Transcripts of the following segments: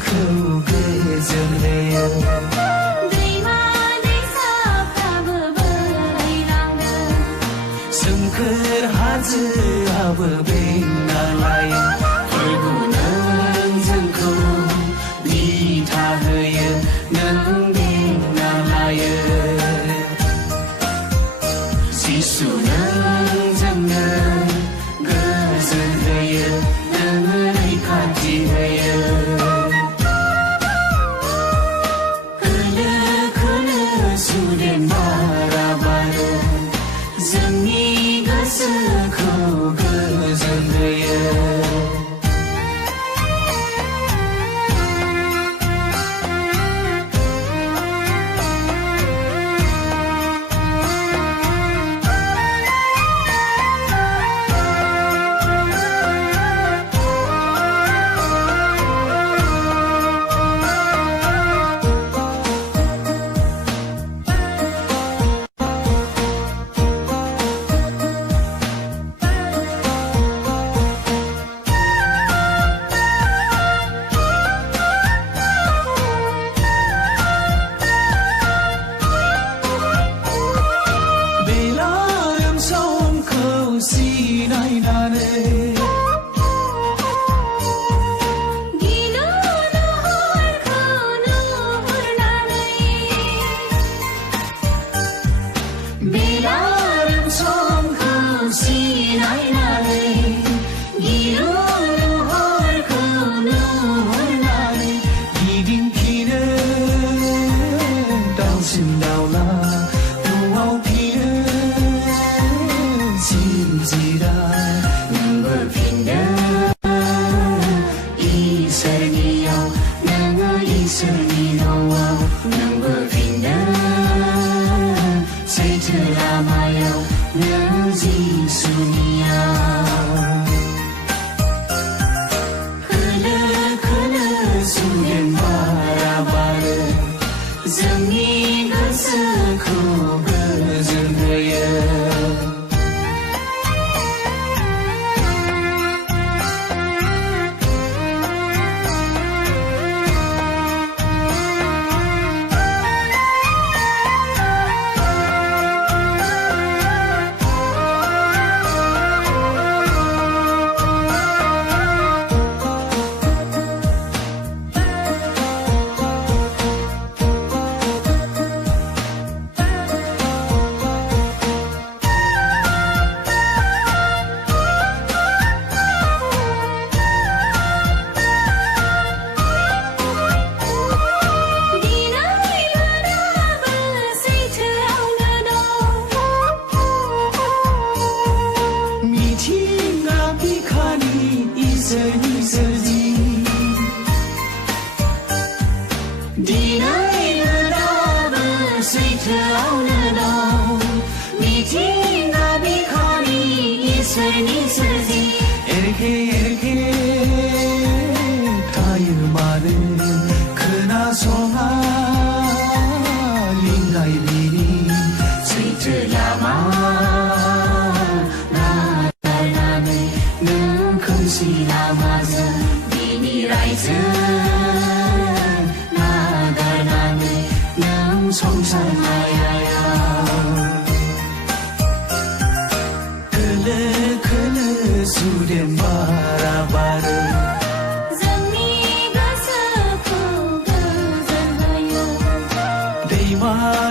जोंखौ गोजोन होयो दैमा दैसाफ्राबो बोहैलांदों सोमखोर हाजोआबो बेंना लायो फोरबु नों जोंखौ दिथा होयो नों बेंना लायो जिसु नों जोंनो गोजोन होयो नों रैखाथि होयो खोलो खोलो सुदेम बारा बारो जोंनि गोसोखौ गोजोन होयो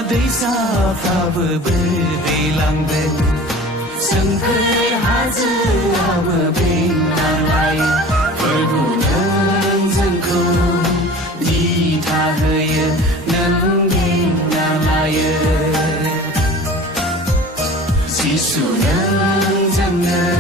दैसाफ्राबो बोहैलांदों सोमखोर हाजोआबो बेंना लायो फोरबु नों जोंखौ दिथा होयो नों बेंना लायो जिसु नों जोंनो